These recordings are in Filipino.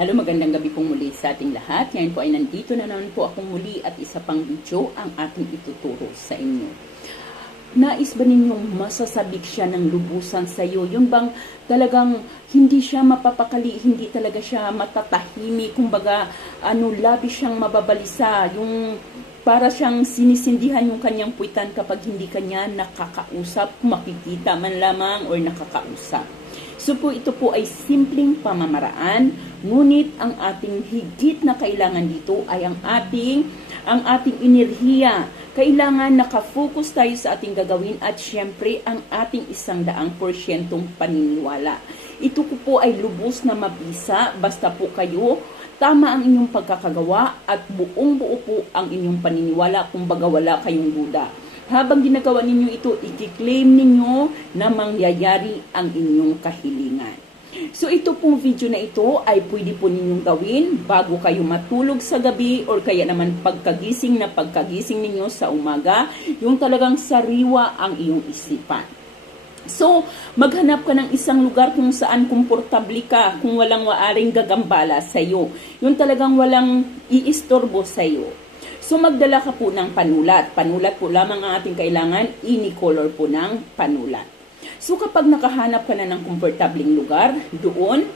Hello, magandang gabi pong muli sa ating lahat. Ngayon po ay nandito na naman po akong muli at isa pang video ang ating ituturo sa inyo. Nais ba ninyong masasabik siya ng lubusan sa iyo? Yung bang talagang hindi siya mapapakali, hindi talaga siya matatahimi, kumbaga ano, labi siyang mababalisa, yung para siyang sinisindihan yung kanyang puwitan kapag hindi kanya nakakausap, makikita man lamang or nakakausap. So po ito po ay simpleng pamamaraan, ngunit ang ating higit na kailangan dito ay ang ating ang ating enerhiya. Kailangan nakafocus tayo sa ating gagawin at syempre ang ating isang daang porsyentong paniniwala. Ito ko po ay lubos na mabisa basta po kayo tama ang inyong pagkakagawa at buong buo po ang inyong paniniwala kung baga wala kayong duda habang ginagawa ninyo ito, i-claim ninyo na mangyayari ang inyong kahilingan. So ito pong video na ito ay pwede po ninyong gawin bago kayo matulog sa gabi or kaya naman pagkagising na pagkagising ninyo sa umaga, yung talagang sariwa ang iyong isipan. So, maghanap ka ng isang lugar kung saan komportable ka, kung walang waaring gagambala sa iyo. Yung talagang walang iistorbo sa iyo. So magdala ka po ng panulat. Panulat po lamang ang ating kailangan, ini color po ng panulat. So kapag nakahanap ka na ng komportabling lugar, doon,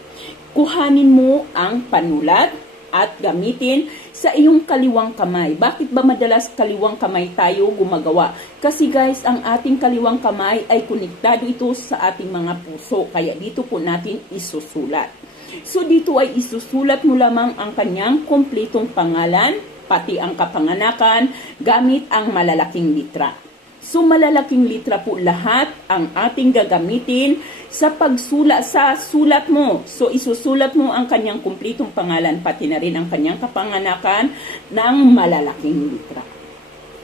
kuhanin mo ang panulat at gamitin sa iyong kaliwang kamay. Bakit ba madalas kaliwang kamay tayo gumagawa? Kasi guys, ang ating kaliwang kamay ay konektado ito sa ating mga puso. Kaya dito po natin isusulat. So dito ay isusulat mo lamang ang kanyang kompletong pangalan, pati ang kapanganakan gamit ang malalaking litra. So malalaking litra po lahat ang ating gagamitin sa pagsula sa sulat mo. So isusulat mo ang kanyang kumpletong pangalan pati na rin ang kanyang kapanganakan ng malalaking litra.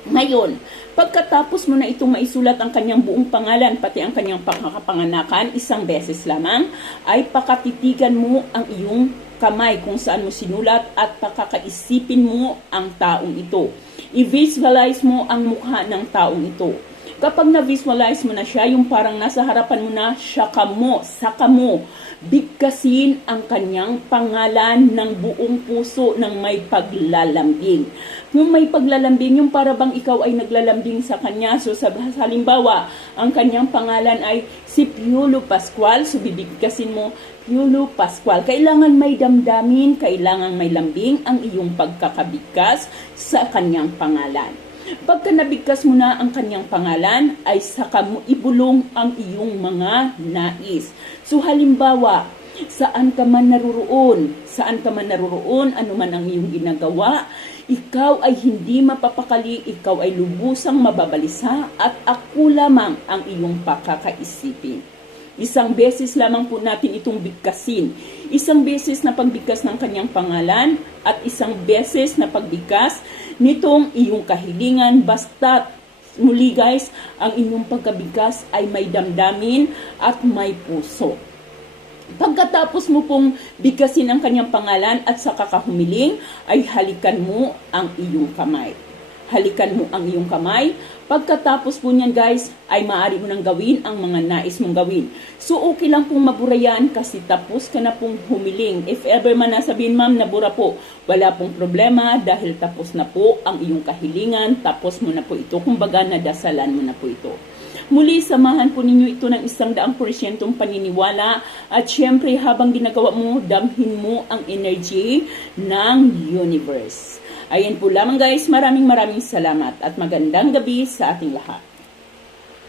Ngayon, pagkatapos mo na itong maisulat ang kanyang buong pangalan, pati ang kanyang pangkakapanganakan, isang beses lamang, ay pakatitigan mo ang iyong kamay kung saan mo sinulat at pakakaisipin mo ang taong ito. I-visualize mo ang mukha ng taong ito. Kapag na-visualize mo na siya, yung parang nasa harapan mo na, siya ka mo, saka mo, bigkasin ang kanyang pangalan ng buong puso ng may paglalambing. Yung may paglalambing, yung para bang ikaw ay naglalambing sa kanya. So sa halimbawa, ang kanyang pangalan ay si Piolo Pascual. So bibigkasin mo, Piolo Pascual. Kailangan may damdamin, kailangan may lambing ang iyong pagkakabigkas sa kanyang pangalan. Pagka nabigkas mo na ang kanyang pangalan, ay saka mo ibulong ang iyong mga nais. So halimbawa, saan ka man naruroon, saan ka man naruroon, ano man ang iyong ginagawa, ikaw ay hindi mapapakali, ikaw ay lubusang mababalisa at ako lamang ang iyong pakakaisipin. Isang beses lamang po natin itong bigkasin. Isang beses na pagbigkas ng kanyang pangalan at isang beses na pagbigkas nitong iyong kahilingan basta muli guys, ang inyong pagkabigkas ay may damdamin at may puso. Pagkatapos mo pong bigkasin ang kanyang pangalan at sa kakahumiling, ay halikan mo ang iyong kamay. Halikan mo ang iyong kamay. Pagkatapos po niyan guys, ay maaari mo nang gawin ang mga nais mong gawin. So okay lang pong maburayan kasi tapos ka na pong humiling. If ever man nasabihin ma'am, nabura po. Wala pong problema dahil tapos na po ang iyong kahilingan. Tapos mo na po ito. Kumbaga nadasalan mo na po ito. Muli, samahan po ninyo ito ng isang daang porsyentong paniniwala at syempre habang ginagawa mo, damhin mo ang energy ng universe. Ayan po lamang guys, maraming maraming salamat at magandang gabi sa ating lahat.